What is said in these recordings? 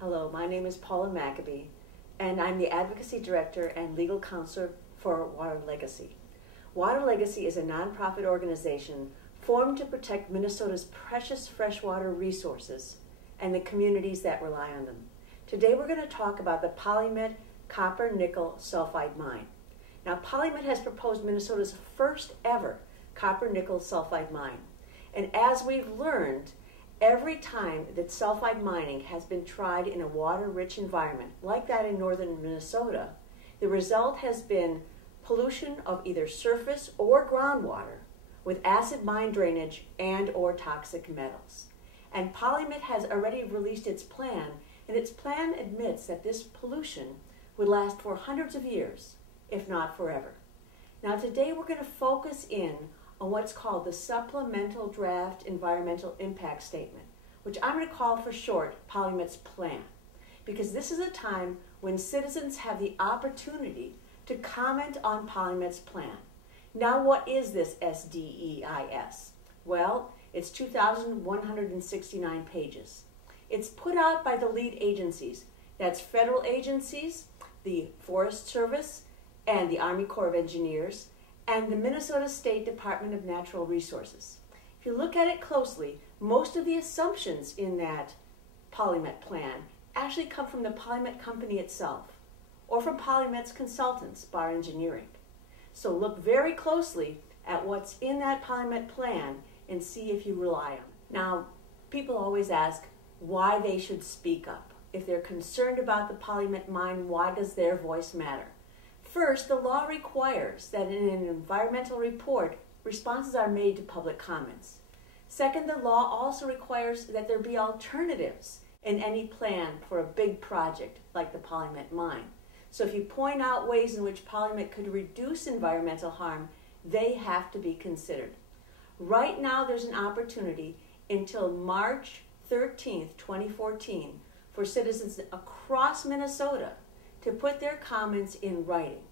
Hello, my name is Paula Maccabee, and I'm the Advocacy Director and Legal Counselor for Water Legacy. Water Legacy is a nonprofit organization formed to protect Minnesota's precious freshwater resources and the communities that rely on them. Today we're going to talk about the PolyMet copper-nickel sulfide mine. Now, PolyMet has proposed Minnesota's first ever copper-nickel sulfide mine. And as we've learned, every time that sulfide mining has been tried in a water-rich environment, like that in northern Minnesota, the result has been pollution of either surface or groundwater with acid mine drainage and or toxic metals. And PolyMet has already released its plan, and its plan admits that this pollution would last for hundreds of years, if not forever. Now today we're going to focus in on what's called the Supplemental Draft Environmental Impact Statement, which I'm going to call for short PolyMet's plan, because this is a time when citizens have the opportunity to comment on PolyMet's plan. Now, what is this SDEIS? Well, it's 2,169 pages. It's put out by the lead agencies. That's federal agencies, the Forest Service, and the Army Corps of Engineers, and the Minnesota State Department of Natural Resources. If you look at it closely, most of the assumptions in that PolyMet plan actually come from the PolyMet company itself, or from PolyMet's consultants, Bar Engineering. So look very closely at what's in that PolyMet plan and see if you rely on it. Now, people always ask why they should speak up. If they're concerned about the PolyMet mine, why does their voice matter? First, the law requires that in an environmental report, responses are made to public comments. Second, the law also requires that there be alternatives in any plan for a big project like the PolyMet mine. So if you point out ways in which PolyMet could reduce environmental harm, they have to be considered. Right now, there's an opportunity until March 13th, 2014, for citizens across Minnesota to put their comments in writing.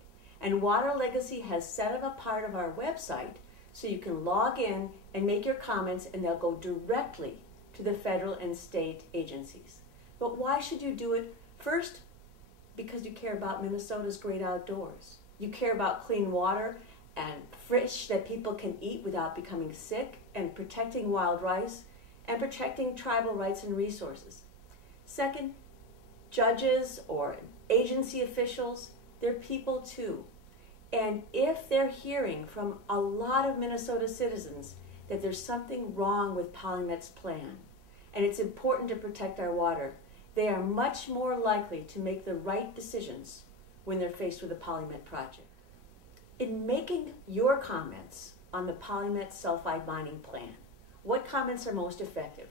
And Water Legacy has set up a part of our website so you can log in and make your comments, and they'll go directly to the federal and state agencies. But why should you do it? First, because you care about Minnesota's great outdoors. You care about clean water and fish that people can eat without becoming sick, and protecting wild rice, and protecting tribal rights and resources. Second, judges or agency officials, they're people too. And if they're hearing from a lot of Minnesota citizens that there's something wrong with PolyMet's plan, and it's important to protect our water, they are much more likely to make the right decisions when they're faced with a PolyMet project. In making your comments on the PolyMet sulfide mining plan, what comments are most effective?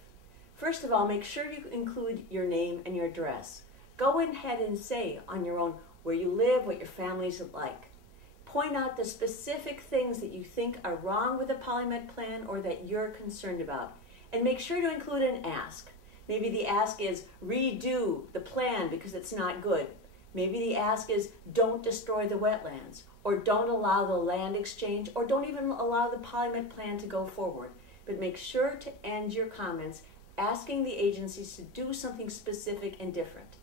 First of all, make sure you include your name and your address. Go ahead and say on your own where you live, what your family's like. Point out the specific things that you think are wrong with the PolyMet plan or that you're concerned about. And make sure to include an ask. Maybe the ask is redo the plan because it's not good. Maybe the ask is don't destroy the wetlands, or don't allow the land exchange, or don't even allow the PolyMet plan to go forward. But make sure to end your comments asking the agencies to do something specific and different.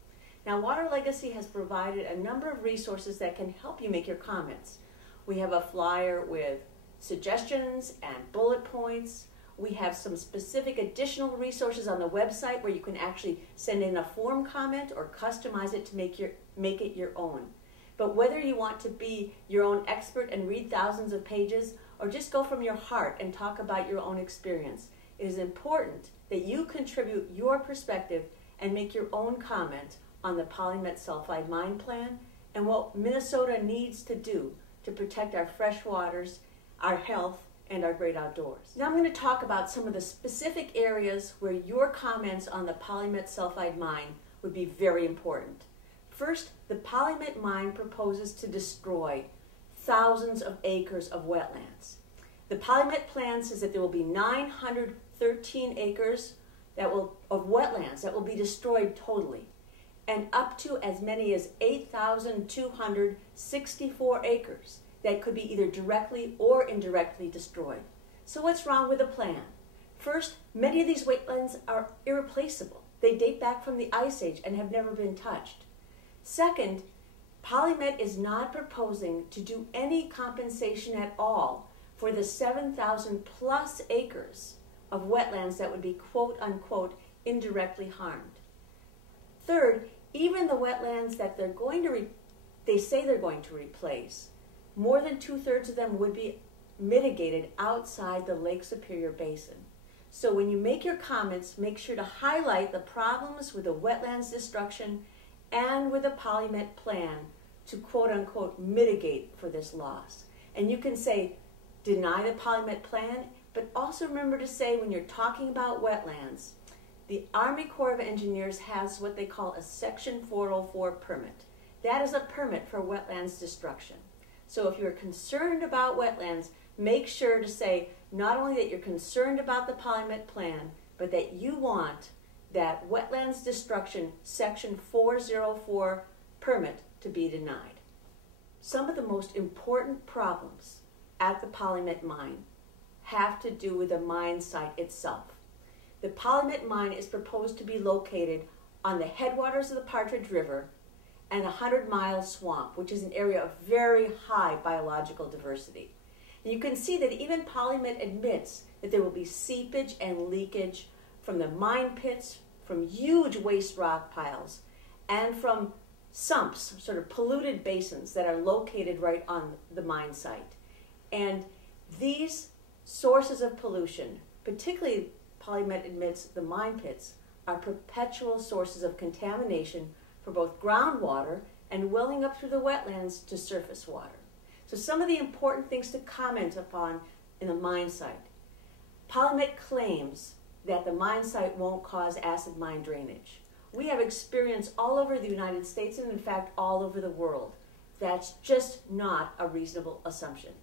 Now, Water Legacy has provided a number of resources that can help you make your comments. We have a flyer with suggestions and bullet points. We have some specific additional resources on the website where you can actually send in a form comment or customize it to make it your own. But whether you want to be your own expert and read thousands of pages, or just go from your heart and talk about your own experience, it is important that you contribute your perspective and make your own comment on the PolyMet sulfide mine plan and what Minnesota needs to do to protect our fresh waters, our health, and our great outdoors. Now I'm going to talk about some of the specific areas where your comments on the PolyMet sulfide mine would be very important. First, the PolyMet mine proposes to destroy thousands of acres of wetlands. The PolyMet plan says that there will be 913 acres of wetlands that will be destroyed totally, and up to as many as 8,264 acres that could be either directly or indirectly destroyed. So what's wrong with the plan? First, many of these wetlands are irreplaceable. They date back from the Ice Age and have never been touched. Second, PolyMet is not proposing to do any compensation at all for the 7,000 plus acres of wetlands that would be quote unquote indirectly harmed. Third, even the wetlands that they say they're going to replace, more than 2/3 of them would be mitigated outside the Lake Superior Basin. So when you make your comments, make sure to highlight the problems with the wetlands destruction and with the PolyMet plan to quote unquote mitigate for this loss. And you can say, deny the PolyMet plan, but also remember to say when you're talking about wetlands, the Army Corps of Engineers has what they call a Section 404 permit. That is a permit for wetlands destruction. So if you're concerned about wetlands, make sure to say not only that you're concerned about the PolyMet plan, but that you want that wetlands destruction Section 404 permit to be denied. Some of the most important problems at the PolyMet mine have to do with the mine site itself. The PolyMet mine is proposed to be located on the headwaters of the Partridge River and a 100-mile swamp, which is an area of very high biological diversity. And you can see that even PolyMet admits that there will be seepage and leakage from the mine pits, from huge waste rock piles, and from sumps, sort of polluted basins that are located right on the mine site. And these sources of pollution, particularly PolyMet admits the mine pits, are perpetual sources of contamination for both groundwater and welling up through the wetlands to surface water. So some of the important things to comment upon in the mine site. PolyMet claims that the mine site won't cause acid mine drainage. We have experience all over the United States and in fact all over the world. That's just not a reasonable assumption.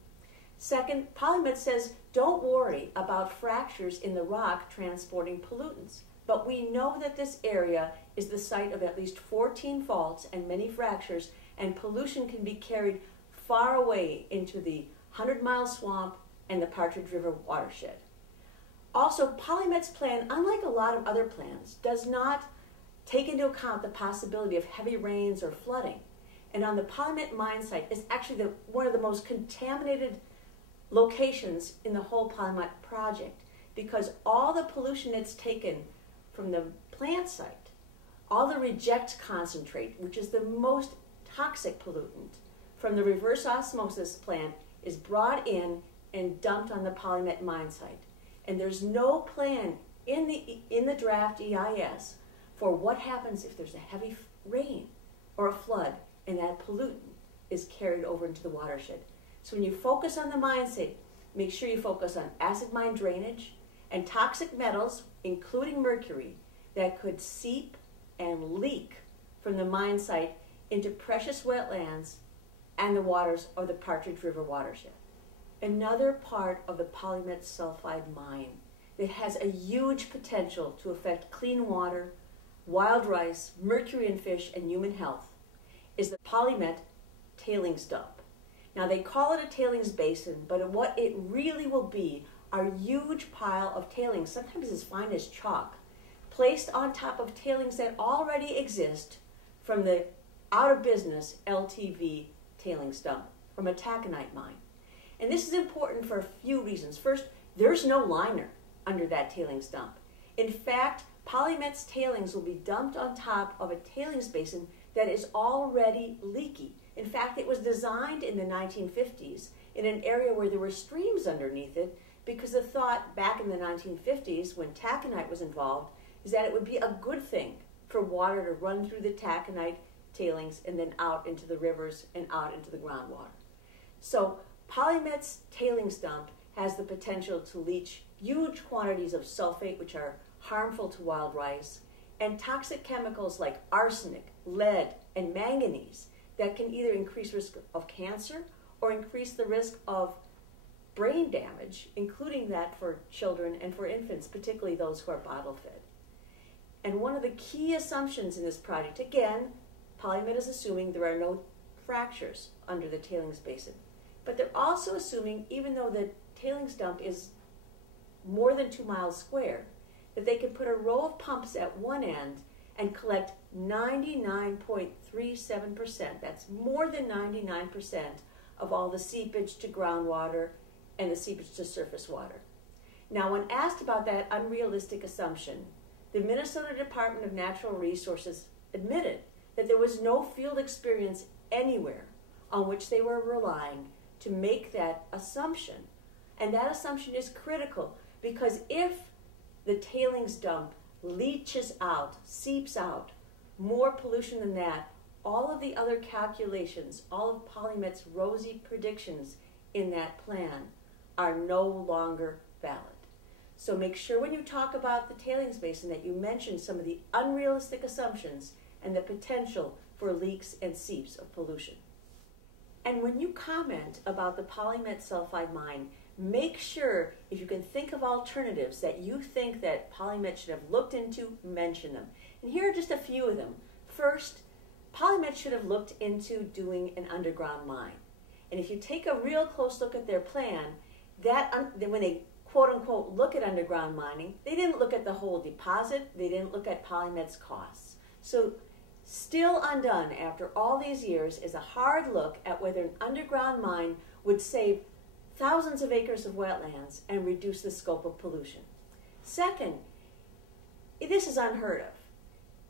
Second, PolyMet says don't worry about fractures in the rock transporting pollutants. But we know that this area is the site of at least 14 faults and many fractures, and pollution can be carried far away into the 100-mile swamp and the Partridge River watershed. Also, PolyMet's plan, unlike a lot of other plans, does not take into account the possibility of heavy rains or flooding. And on the PolyMet mine site is actually one of the most contaminated locations in the whole PolyMet project, because all the pollution that's taken from the plant site, all the reject concentrate, which is the most toxic pollutant from the reverse osmosis plant, is brought in and dumped on the PolyMet mine site. And there's no plan in the draft EIS for what happens if there's a heavy rain or a flood and that pollutant is carried over into the watershed. So when you focus on the mine site, make sure you focus on acid mine drainage and toxic metals, including mercury, that could seep and leak from the mine site into precious wetlands and the waters of the Partridge River watershed. Another part of the PolyMet sulfide mine that has a huge potential to affect clean water, wild rice, mercury in fish, and human health is the PolyMet tailings dump. Now they call it a tailings basin, but what it really will be are a huge pile of tailings, sometimes as fine as chalk, placed on top of tailings that already exist from the out-of-business LTV tailings dump from a taconite mine. And this is important for a few reasons. First, there's no liner under that tailings dump. In fact, PolyMet's tailings will be dumped on top of a tailings basin that is already leaky. In fact, it was designed in the 1950s in an area where there were streams underneath it, because the thought back in the 1950s when taconite was involved is that it would be a good thing for water to run through the taconite tailings and then out into the rivers and out into the groundwater. So PolyMet's tailings dump has the potential to leach huge quantities of sulfate, which are harmful to wild rice, and toxic chemicals like arsenic, lead, and manganese that can either increase risk of cancer or increase the risk of brain damage, including that for children and for infants, particularly those who are bottle fed. And one of the key assumptions in this project, again, PolyMet is assuming there are no fractures under the tailings basin. But they're also assuming, even though the tailings dump is more than 2 miles square, that they could put a row of pumps at one end and collect 99.37%, that's more than 99% of all the seepage to groundwater and the seepage to surface water. Now, when asked about that unrealistic assumption, the Minnesota Department of Natural Resources admitted that there was no field experience anywhere on which they were relying to make that assumption. And that assumption is critical because if the tailings dump leaches out, seeps out, more pollution than that, all of the other calculations, all of PolyMet's rosy predictions in that plan are no longer valid. So make sure when you talk about the tailings basin that you mention some of the unrealistic assumptions and the potential for leaks and seeps of pollution. And when you comment about the PolyMet sulfide mine, make sure, if you can think of alternatives that you think that PolyMet should have looked into, mention them. And here are just a few of them. First, PolyMet should have looked into doing an underground mine. And if you take a real close look at their plan, when they quote-unquote look at underground mining, they didn't look at the whole deposit, they didn't look at PolyMet's costs. So still undone after all these years is a hard look at whether an underground mine would save thousands of acres of wetlands and reduce the scope of pollution. Second, this is unheard of.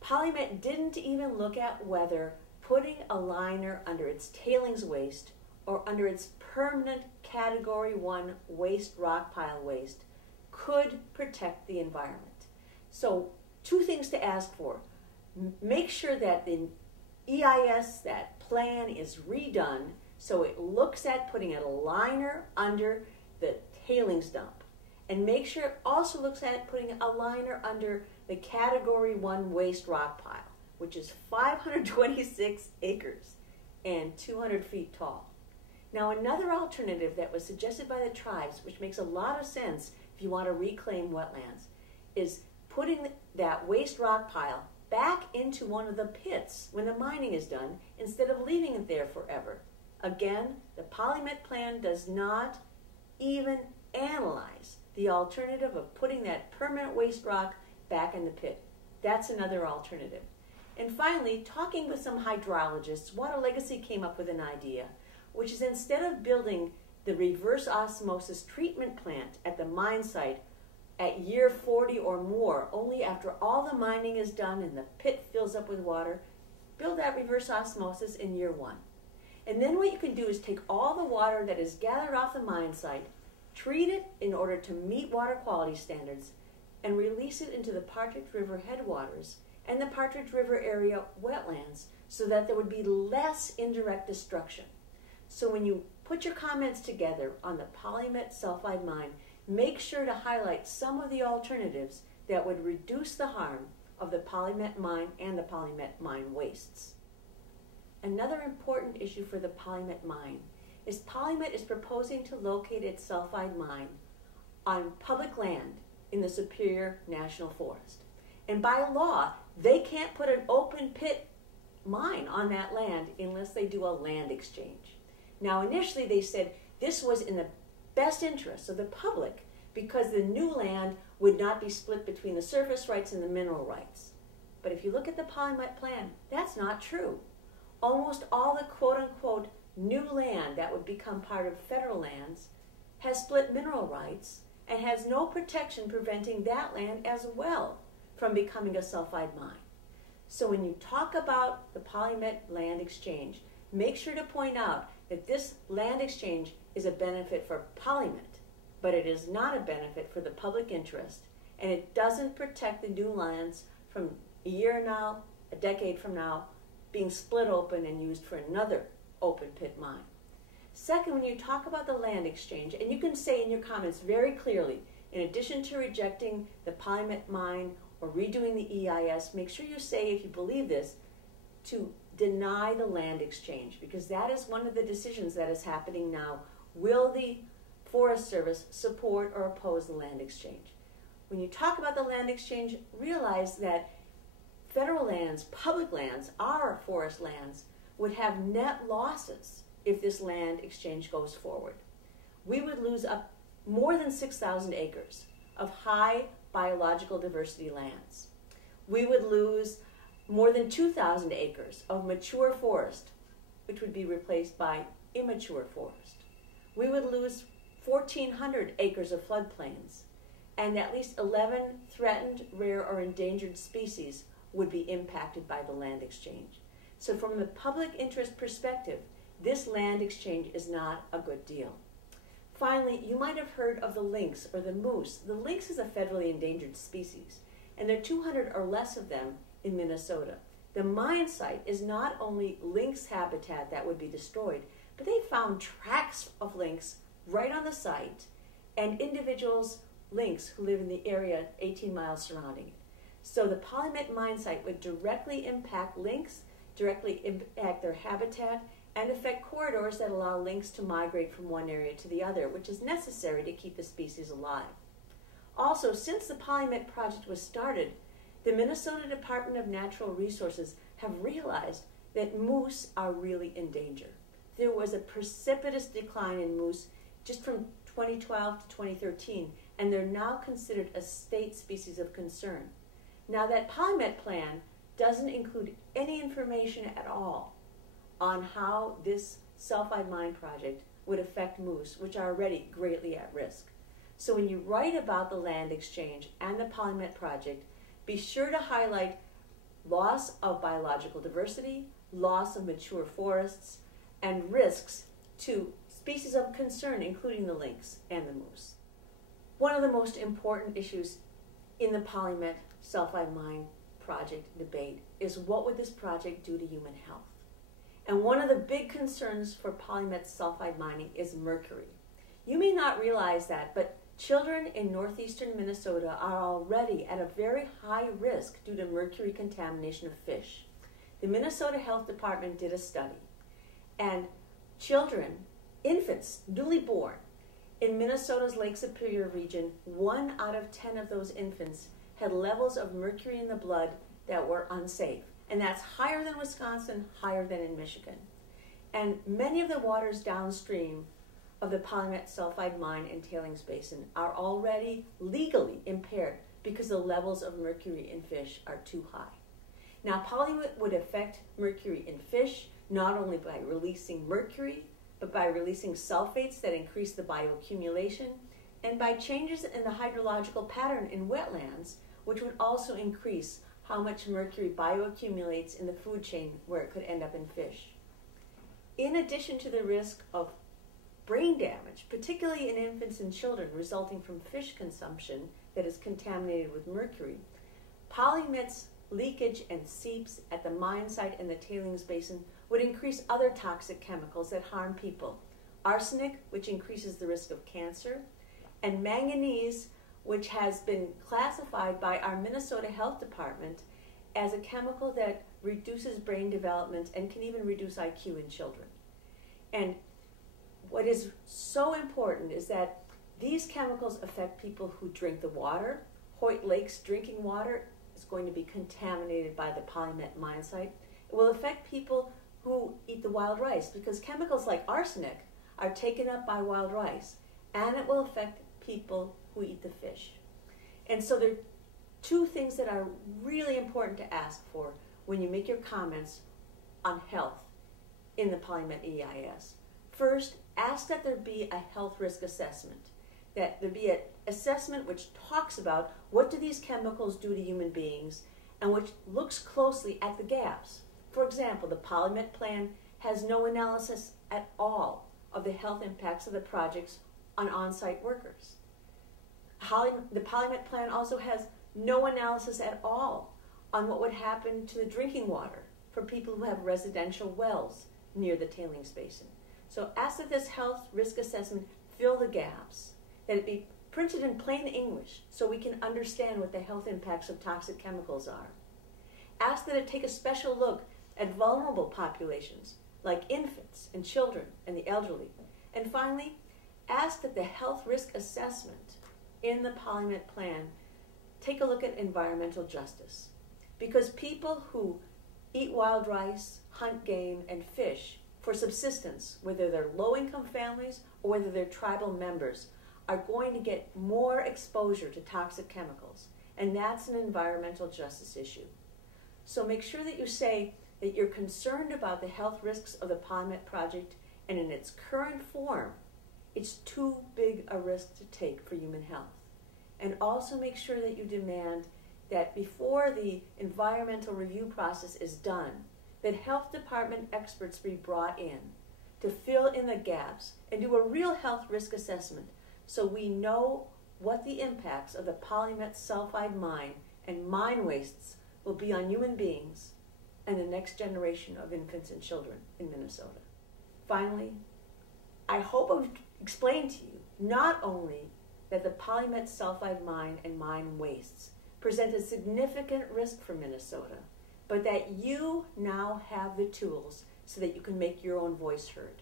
PolyMet didn't even look at whether putting a liner under its tailings waste or under its permanent Category 1 waste rock pile waste could protect the environment. So 2 things to ask for. Make sure that the EIS, that plan, is redone so it looks at putting a liner under the tailings dump. And make sure it also looks at putting a liner under the Category 1 waste rock pile, which is 526 acres and 200 feet tall. Now, another alternative that was suggested by the tribes, which makes a lot of sense if you want to reclaim wetlands, is putting that waste rock pile back into one of the pits when the mining is done instead of leaving it there forever. Again, the PolyMet plan does not even analyze the alternative of putting that permanent waste rock back in the pit. That's another alternative. And finally, talking with some hydrologists, Water Legacy came up with an idea, which is instead of building the reverse osmosis treatment plant at the mine site at year 40 or more, only after all the mining is done and the pit fills up with water, build that reverse osmosis in year 1. And then what you can do is take all the water that is gathered off the mine site, treat it in order to meet water quality standards, and release it into the Partridge River headwaters and the Partridge River area wetlands so that there would be less indirect destruction. So when you put your comments together on the PolyMet sulfide mine, make sure to highlight some of the alternatives that would reduce the harm of the PolyMet mine and the PolyMet mine wastes. Another important issue for the PolyMet mine is PolyMet is proposing to locate its sulfide mine on public land in the Superior National Forest. And by law, they can't put an open pit mine on that land unless they do a land exchange. Now, initially they said this was in the best interest of the public because the new land would not be split between the surface rights and the mineral rights. But if you look at the PolyMet plan, that's not true. Almost all the quote-unquote new land that would become part of federal lands has split mineral rights and has no protection preventing that land as well from becoming a sulfide mine. So when you talk about the PolyMet land exchange, make sure to point out that this land exchange is a benefit for PolyMet, but it is not a benefit for the public interest, and it doesn't protect the new lands from a year now, a decade from now, being split open and used for another open pit mine. Second, when you talk about the land exchange, and you can say in your comments very clearly, in addition to rejecting the PolyMet mine or redoing the EIS, make sure you say, if you believe this, to deny the land exchange, because that is one of the decisions that is happening now. Will the Forest Service support or oppose the land exchange? When you talk about the land exchange, realize that federal lands, public lands, our forest lands, would have net losses if this land exchange goes forward. We would lose up more than 6,000 acres of high biological diversity lands. We would lose more than 2,000 acres of mature forest, which would be replaced by immature forest. We would lose 1,400 acres of floodplains, and at least 11 threatened, rare, or endangered species would be impacted by the land exchange. So from the public interest perspective, this land exchange is not a good deal. Finally, you might have heard of the lynx or the moose. The lynx is a federally endangered species, and there are 200 or less of them in Minnesota. The mine site is not only lynx habitat that would be destroyed, but they found tracks of lynx right on the site and individuals, lynx, who live in the area 18 miles surrounding it. So the PolyMet mine site would directly impact lynx, directly impact their habitat, and affect corridors that allow lynx to migrate from one area to the other, which is necessary to keep the species alive. Also, since the PolyMet project was started, the Minnesota Department of Natural Resources have realized that moose are really in danger. There was a precipitous decline in moose just from 2012 to 2013, and they're now considered a state species of concern. Now, that PolyMet plan doesn't include any information at all on how this sulfide mine project would affect moose, which are already greatly at risk. So when you write about the land exchange and the PolyMet project, be sure to highlight loss of biological diversity, loss of mature forests, and risks to species of concern, including the lynx and the moose. One of the most important issues in the PolyMet sulfide mine project debate is what would this project do to human health? And one of the big concerns for PolyMet sulfide mining is mercury. You may not realize that, but children in northeastern Minnesota are already at a very high risk due to mercury contamination of fish. The Minnesota Health Department did a study, and children, infants, newly born, in Minnesota's Lake Superior region, 1 out of 10 of those infants had levels of mercury in the blood that were unsafe. And that's higher than Wisconsin, higher than in Michigan. And many of the waters downstream of the PolyMet sulfide mine and tailings basin are already legally impaired because the levels of mercury in fish are too high. Now, PolyMet would affect mercury in fish not only by releasing mercury, but by releasing sulfates that increase the bioaccumulation, and by changes in the hydrological pattern in wetlands, which would also increase how much mercury bioaccumulates in the food chain where it could end up in fish. In addition to the risk of brain damage, particularly in infants and children resulting from fish consumption that is contaminated with mercury, PolyMet's leakage and seeps at the mine site and the tailings basin would increase other toxic chemicals that harm people. Arsenic, which increases the risk of cancer, and manganese, which has been classified by our Minnesota Health Department as a chemical that reduces brain development and can even reduce IQ in children. And what is so important is that these chemicals affect people who drink the water. Hoyt Lake's drinking water is going to be contaminated by the PolyMet mine site. It will affect people who eat the wild rice because chemicals like arsenic are taken up by wild rice, and it will affect people who eat the fish. And so there are two things that are really important to ask for when you make your comments on health in the PolyMet EIS. First, ask that there be a health risk assessment, that there be an assessment which talks about what do these chemicals do to human beings and which looks closely at the gaps. For example, the PolyMet plan has no analysis at all of the health impacts of the projects on on-site workers. The PolyMet plan also has no analysis at all on what would happen to the drinking water for people who have residential wells near the tailings basin. So ask that this health risk assessment fill the gaps, that it be printed in plain English so we can understand what the health impacts of toxic chemicals are. Ask that it take a special look at vulnerable populations like infants and children and the elderly. And finally, ask that the health risk assessment in the PolyMet plan take a look at environmental justice. Because people who eat wild rice, hunt game, and fish for subsistence, whether they're low-income families or whether they're tribal members, are going to get more exposure to toxic chemicals, and that's an environmental justice issue. So make sure that you say that you're concerned about the health risks of the PolyMet project, and in its current form, it's too big a risk to take for human health. And also make sure that you demand that before the environmental review process is done, that health department experts be brought in to fill in the gaps and do a real health risk assessment so we know what the impacts of the PolyMet sulfide mine and mine wastes will be on human beings and the next generation of infants and children in Minnesota. Finally, I hope I've explained to you not only that the PolyMet sulfide mine and mine wastes present a significant risk for Minnesota, but that you now have the tools so that you can make your own voice heard.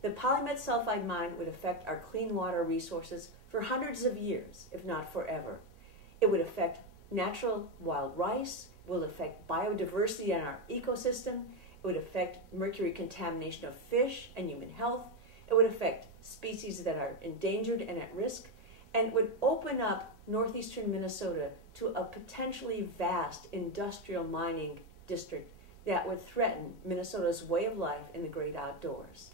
The PolyMet sulfide mine would affect our clean water resources for hundreds of years, if not forever. It would affect natural wild rice, will affect biodiversity in our ecosystem, it would affect mercury contamination of fish and human health, it would affect species that are endangered and at risk, and it would open up northeastern Minnesota to a potentially vast industrial mining district that would threaten Minnesota's way of life in the great outdoors.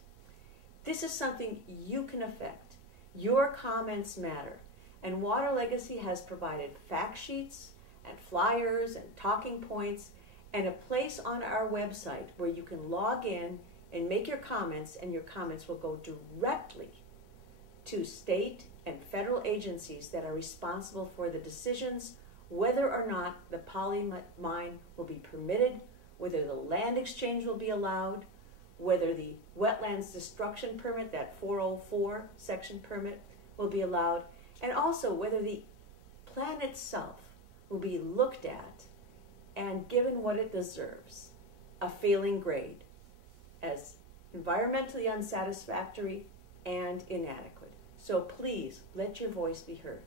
This is something you can affect. Your comments matter. And Water Legacy has provided fact sheets and flyers and talking points and a place on our website where you can log in and make your comments, and your comments will go directly to state and federal agencies that are responsible for the decisions whether or not the PolyMet mine will be permitted, whether the land exchange will be allowed, whether the wetlands destruction permit, that 404 section permit, will be allowed, and also whether the plan itself will be looked at and given what it deserves, a failing grade, as environmentally unsatisfactory and inadequate. So please, let your voice be heard.